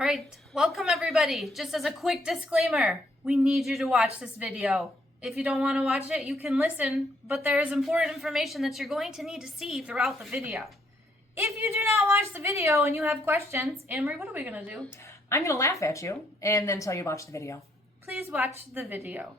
All right, welcome everybody. Just as a quick disclaimer, we need you to watch this video. If you don't want to watch it, you can listen, but there is important information that you're going to need to see throughout the video. If you do not watch the video and you have questions, Anne-Marie, what are we going to do? I'm going to laugh at you and then tell you to watch the video. Please watch the video.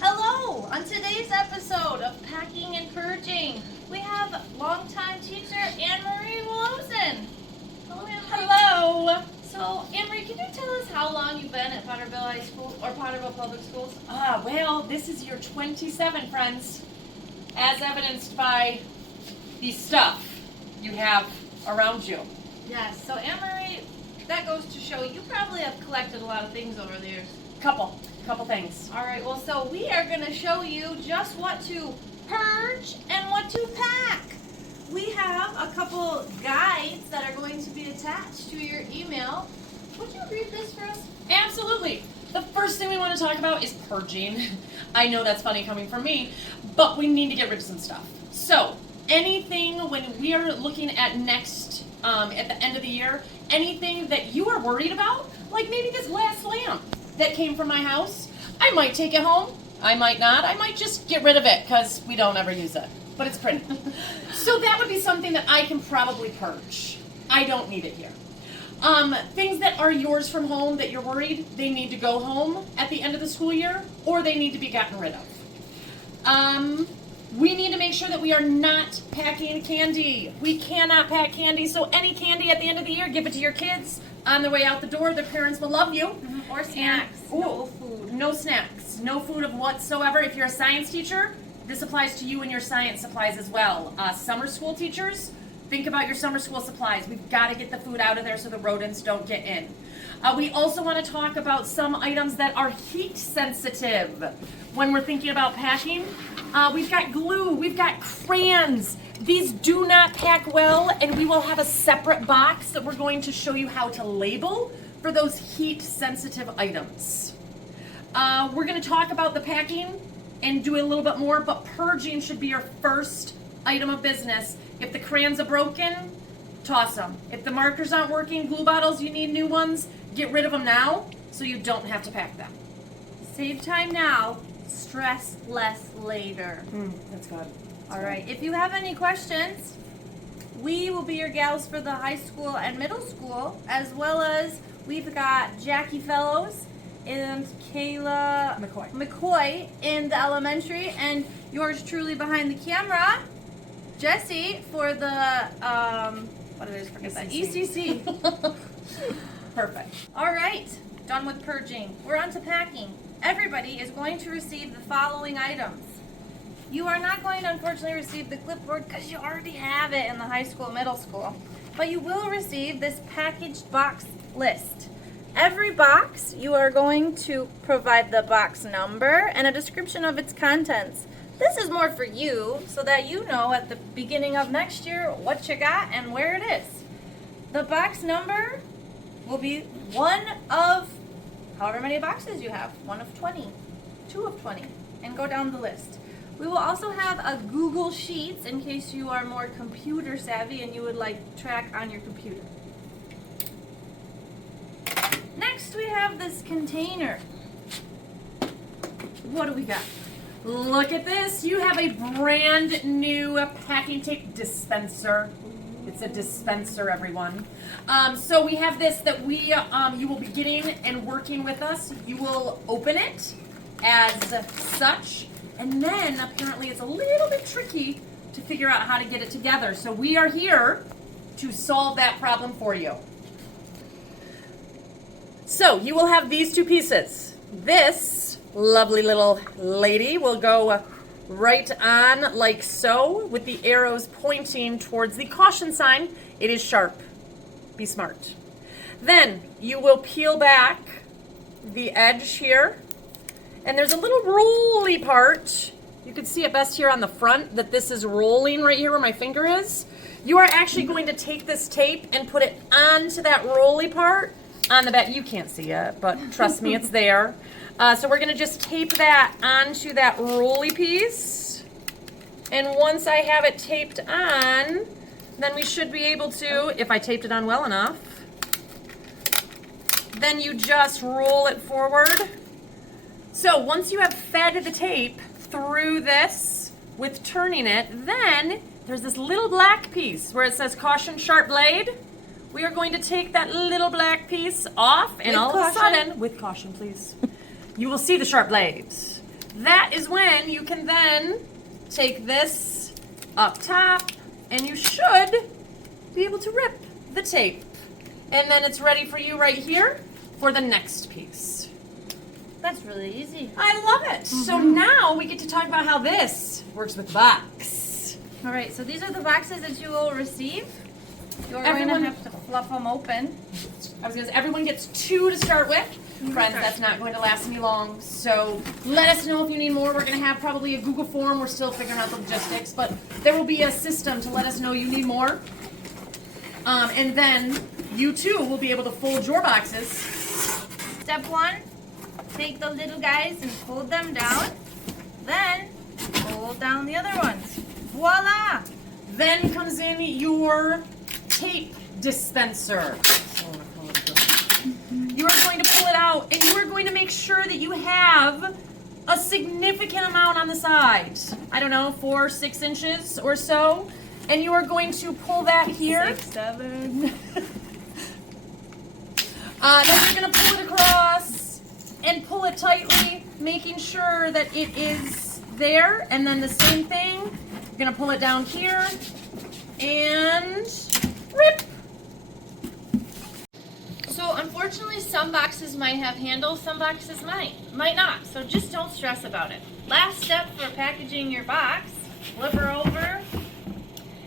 Hello! On today's episode of Packing and Purging, we have longtime teacher Anne-Marie Woloszyn. Hello, Anne-Marie. Hello! So, Anne-Marie, can you tell us how long you've been at Potterville High School or Potterville Public Schools? Well, this is year 27, friends, as evidenced by the stuff you have around you. Yes, so Anne-Marie, that goes to show you probably have collected a lot of things over the years. Couple things. All right, well, so we are going to show you just what to purge and what to pack. We have a couple guides that are going to be attached to your email. Would you read this for us? Absolutely. The first thing we want to talk about is purging. I know that's funny coming from me, but we need to get rid of some stuff. So, anything when we are looking at next, at the end of the year, anything that you are worried about, like maybe this glass lamp that came from my house, I might take it home, I might not, I might just get rid of it because we don't ever use it, but it's pretty. So that would be something that I can probably purge. I don't need it here. Things that are yours from home that you're worried they need to go home at the end of the school year, or they need to be gotten rid of. We need to make sure that we are not packing candy. We cannot pack candy, so any candy at the end of the year, give it to your kids. On their way out the door, their parents will love you. Mm-hmm. Or snacks. No food. No snacks. No food of whatsoever. If you're a science teacher, this applies to you and your science supplies as well. Summer school teachers, think about your summer school supplies. We've got to get the food out of there so the rodents don't get in. We also want to talk about some items that are heat sensitive when we're thinking about packing. We've got glue, we've got crayons. These do not pack well, and we will have a separate box that we're going to show you how to label for those heat sensitive items. We're going to talk about the packing and do a little bit more, but purging should be your first item of business. If the crayons are broken, toss them. If the markers aren't working, glue bottles, you need new ones, get rid of them now so you don't have to pack them. Save time now, stress less later. That's good. All right, if you have any questions, we will be your gals for the high school and middle school, as well as we've got Jackie Fellows and Kayla McCoy in the elementary, and yours truly behind the camera, Jessi, for the, what did I just forget that? ECC. Perfect. All right, done with purging. We're on to packing. Everybody is going to receive the following items. You are not going to unfortunately receive the clipboard because you already have it in the high school, middle school, but you will receive this packaged box list. Every box, you are going to provide the box number and a description of its contents. This is more for you so that you know at the beginning of next year what you got and where it is. The box number will be one of however many boxes you have, 1 of 20, 2 of 20, and go down the list. We will also have a Google Sheets in case you are more computer savvy and you would like to track on your computer. Next, we have this container. What do we got? Look at this. You have a brand new packing tape dispenser. It's a dispenser, everyone. So we have this that you will be getting and working with us. You will open it as such. And then apparently it's a little bit tricky to figure out how to get it together. So we are here to solve that problem for you. So you will have these two pieces. This lovely little lady will go right on like so with the arrows pointing towards the caution sign. It is sharp. Be smart. Then you will peel back the edge here. And there's a little rolly part. You can see it best here on the front that this is rolling right here where my finger is. You are actually going to take this tape and put it onto that rolly part on the back. You can't see it, but trust me, it's there. So we're going to just tape that onto that rolly piece. And once I have it taped on, then we should be able to, if I taped it on well enough, then you just roll it forward. So once you have fed the tape through this with turning it, then there's this little black piece where it says caution sharp blade. We are going to take that little black piece off, and all of a sudden, with caution please, you will see the sharp blades. That is when you can then take this up top, and you should be able to rip the tape. And then it's ready for you right here for the next piece. That's really easy. I love it. So now we get to talk about how this works with the box. All right, so these are the boxes that you will receive. You're going to have to fluff them open. I was going to say, everyone gets 2 to start with. Friends, that's not going to last me long. So let us know if you need more. We're going to have probably a Google form. We're still figuring out the logistics, but there will be a system to let us know you need more. And then you too will be able to fold your boxes. Step 1, take the little guys and fold them down. Then fold down the other ones. Voila! Then comes in your tape dispenser. You are going to pull it out, and you are going to make sure that you have a significant amount on the side. I don't know, 4, 6 inches or so. And you are going to pull that here. 6, 7. Then you're going to pull it across and pull it tightly, making sure that it is there. And then the same thing, you're going to pull it down here and rip. So unfortunately, some boxes might have handles, some boxes might not. So just don't stress about it. Last step for packaging your box, flip her over.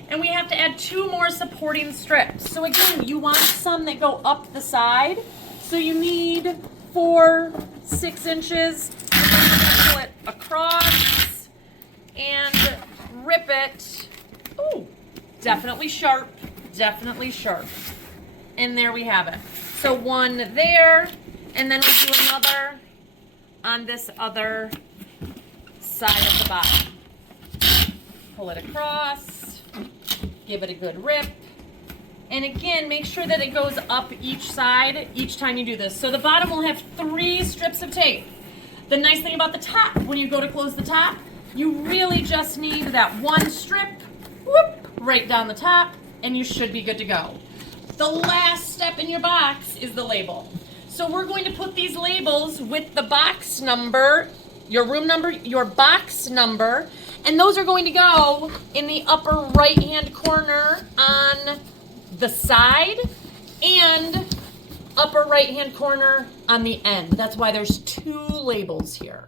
And we have to add 2 more supporting strips. So again, you want some that go up the side. So you need 4, 6 inches. Pull it across and rip it. Ooh, definitely sharp, definitely sharp. And there we have it. So 1 there, and then we'll do another on this other side of the bottom. Pull it across, give it a good rip, and again, make sure that it goes up each side each time you do this. So the bottom will have 3 strips of tape. The nice thing about the top, when you go to close the top, you really just need that 1 strip, whoop, right down the top, and you should be good to go. The last step in your box is the label. So we're going to put these labels with the box number, your room number, your box number, and those are going to go in the upper right-hand corner on the side and upper right-hand corner on the end. That's why there's 2 labels here.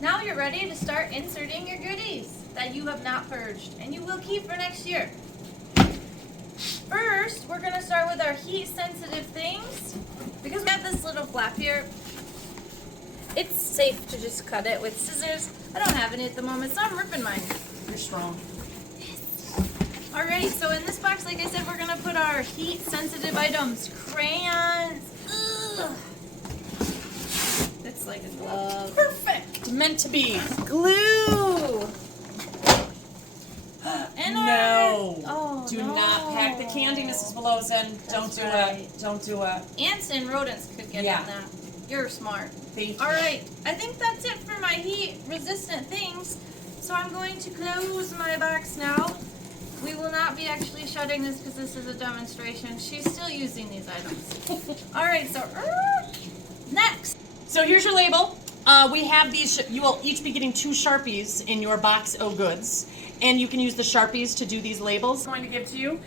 Now you're ready to start inserting your goodies that you have not purged and you will keep for next year. First, we're going to start with our heat-sensitive things. Because we have this little flap here, it's safe to just cut it with scissors. I don't have any at the moment, so I'm ripping mine. You're strong. Alright, so in this box, like I said, we're going to put our heat-sensitive items. Crayons. Ugh. It's like a glove. Perfect. Meant to be. Glue. And do not pack the candy, Mrs. Woloszyn. Don't do it. Don't do it. Ants and rodents could get in that. You're smart. Thank you. All right, I think that's it for my heat-resistant things. So I'm going to close my box now. We will not be actually shutting this because this is a demonstration. She's still using these items. All right, so next. So here's your label. We have these. You will each be getting 2 Sharpies in your box of goods. And you can use the Sharpies to do these labels. I'm going to give to you.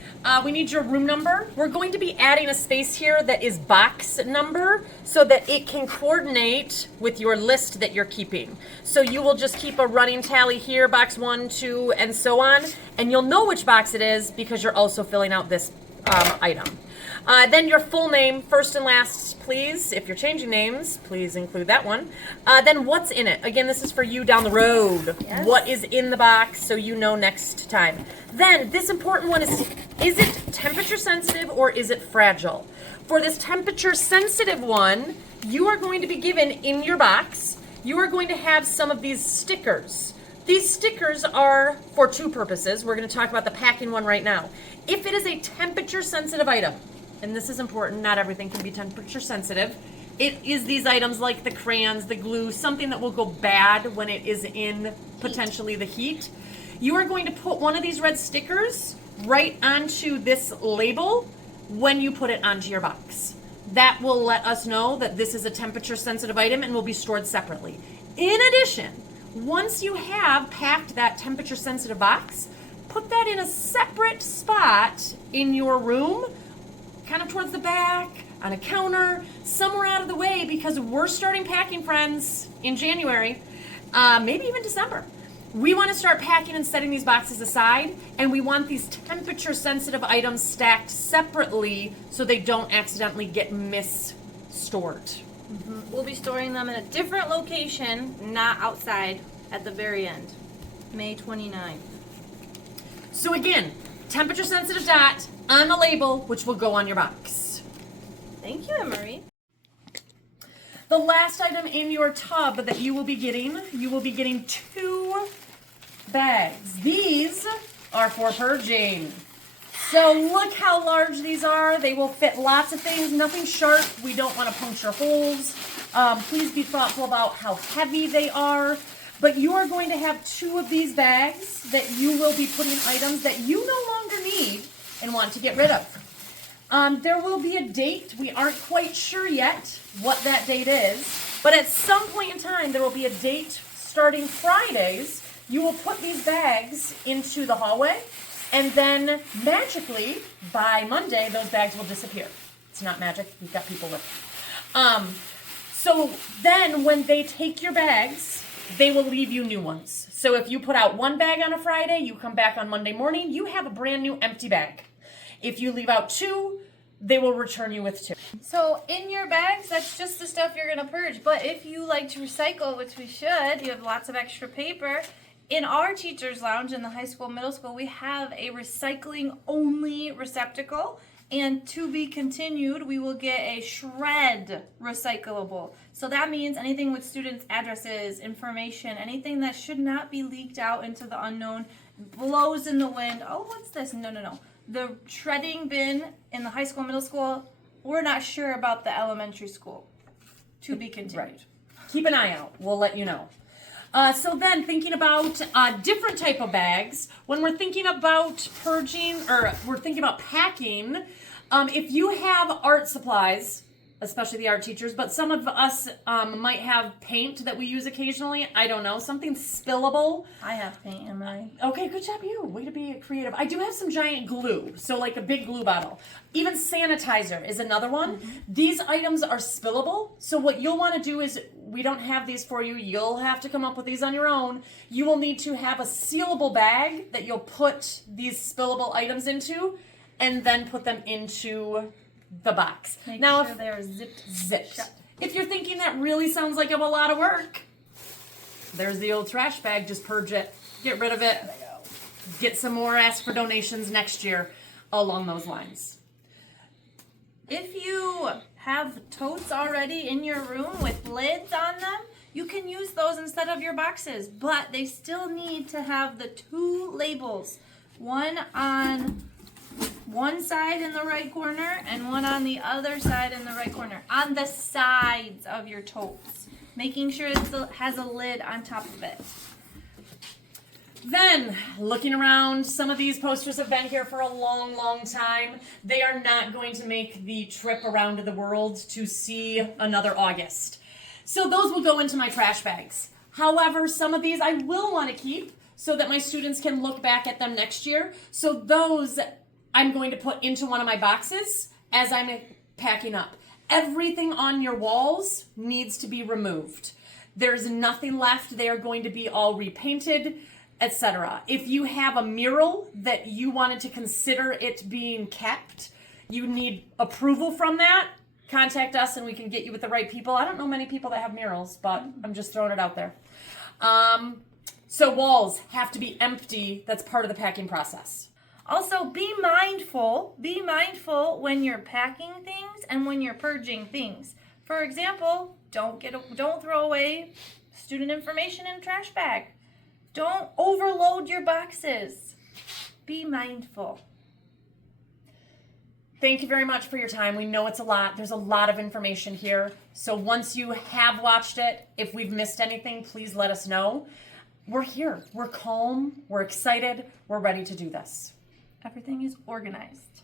We need your room number. We're going to be adding a space here that is box number so that it can coordinate with your list that you're keeping. So you will just keep a running tally here, box 1, 2, and so on. And you'll know which box it is because you're also filling out this item. Then your full name, first and last, please. If you're changing names, please include that one. Then what's in it? Again, this is for you down the road. Yes. What is in the box so you know next time. Then this important one is it temperature sensitive or is it fragile? For this temperature sensitive one, you are going to be given in your box, you are going to have some of these stickers. These stickers are for 2 purposes. We're going to talk about the packing one right now. If it is a temperature sensitive item, and this is important, not everything can be temperature sensitive. It is these items like the crayons, the glue, something that will go bad when it is in potentially the heat. You are going to put one of these red stickers right onto this label when you put it onto your box. That will let us know that this is a temperature sensitive item and will be stored separately. In addition, once you have packed that temperature sensitive box, put that in a separate spot in your room, kind of towards the back, on a counter, somewhere out of the way, because we're starting packing, friends, in January, maybe even December. We want to start packing and setting these boxes aside, and we want these temperature sensitive items stacked separately so they don't accidentally get mis-stored. We'll be storing them in a different location, not outside at the very end, May 29th. So again, temperature sensitive dot on the label, which will go on your box. Thank you, Emery. The last item in your tub that you will be getting 2 bags. These are for purging. So look how large these are. They will fit lots of things, nothing sharp. We don't want to puncture holes. Please be thoughtful about how heavy they are. But you are going to have 2 of these bags that you will be putting items that you no longer need and want to get rid of. There will be a date. We aren't quite sure yet what that date is, but at some point in time, there will be a date starting Fridays. You will put these bags into the hallway, and then magically, by Monday, those bags will disappear. It's not magic. You've got people with. So then when they take your bags, they will leave you new ones. So if you put out 1 bag on a Friday, you come back on Monday morning, you have a brand new empty bag. If you leave out 2, they will return you with 2. So in your bags, that's just the stuff you're going to purge. But if you like to recycle, which we should, you have lots of extra paper. In our teacher's lounge in the high school, middle school, we have a recycling only receptacle. And to be continued, we will get a shred recyclable. So that means anything with students' addresses, information, anything that should not be leaked out into the unknown, blows in the wind. Oh, what's this? No. The shredding bin in the high school, middle school, we're not sure about the elementary school. To be continued. Right. Keep an eye out. We'll let you know. So then thinking about different type of bags, when we're thinking about purging, or we're thinking about packing, if you have art supplies, especially the art teachers, but some of us might have paint that we use occasionally. I don't know, something spillable. I have paint in mine. Okay, good job you. Way to be creative. I do have some giant glue, so like a big glue bottle. Even sanitizer is another one. Mm-hmm. These items are spillable, so what you'll want to do is, we don't have these for you. You'll have to come up with these on your own. You will need to have a sealable bag that you'll put these spillable items into, and then put them into the box. Make now, sure they're zipped. Shut. If you're thinking that really sounds like a lot of work, there's the old trash bag. Just purge it. Get rid of it. Get some more. Ask for donations next year along those lines. If you have totes already in your room with lids on them, you can use those instead of your boxes, but they still need to have the 2 labels. One on one side in the right corner and one on the other side in the right corner. On the sides of your totes. Making sure it has a lid on top of it. Then, looking around, some of these posters have been here for a long, long time. They are not going to make the trip around the world to see another August. So those will go into my trash bags. However, some of these I will want to keep so that my students can look back at them next year. So those I'm going to put into one of my boxes as I'm packing up. Everything on your walls needs to be removed. There's nothing left. They are going to be all repainted, etc. If you have a mural that you wanted to consider it being kept, you need approval from that. Contact us and we can get you with the right people. I don't know many people that have murals, but I'm just throwing it out there. So walls have to be empty. That's part of the packing process. Also, be mindful when you're packing things and when you're purging things. For example, don't throw away student information in a trash bag. Don't overload your boxes. Be mindful. Thank you very much for your time. We know it's a lot. There's a lot of information here. So once you have watched it, if we've missed anything, please let us know. We're here. We're calm. We're excited. We're ready to do this. Everything is organized.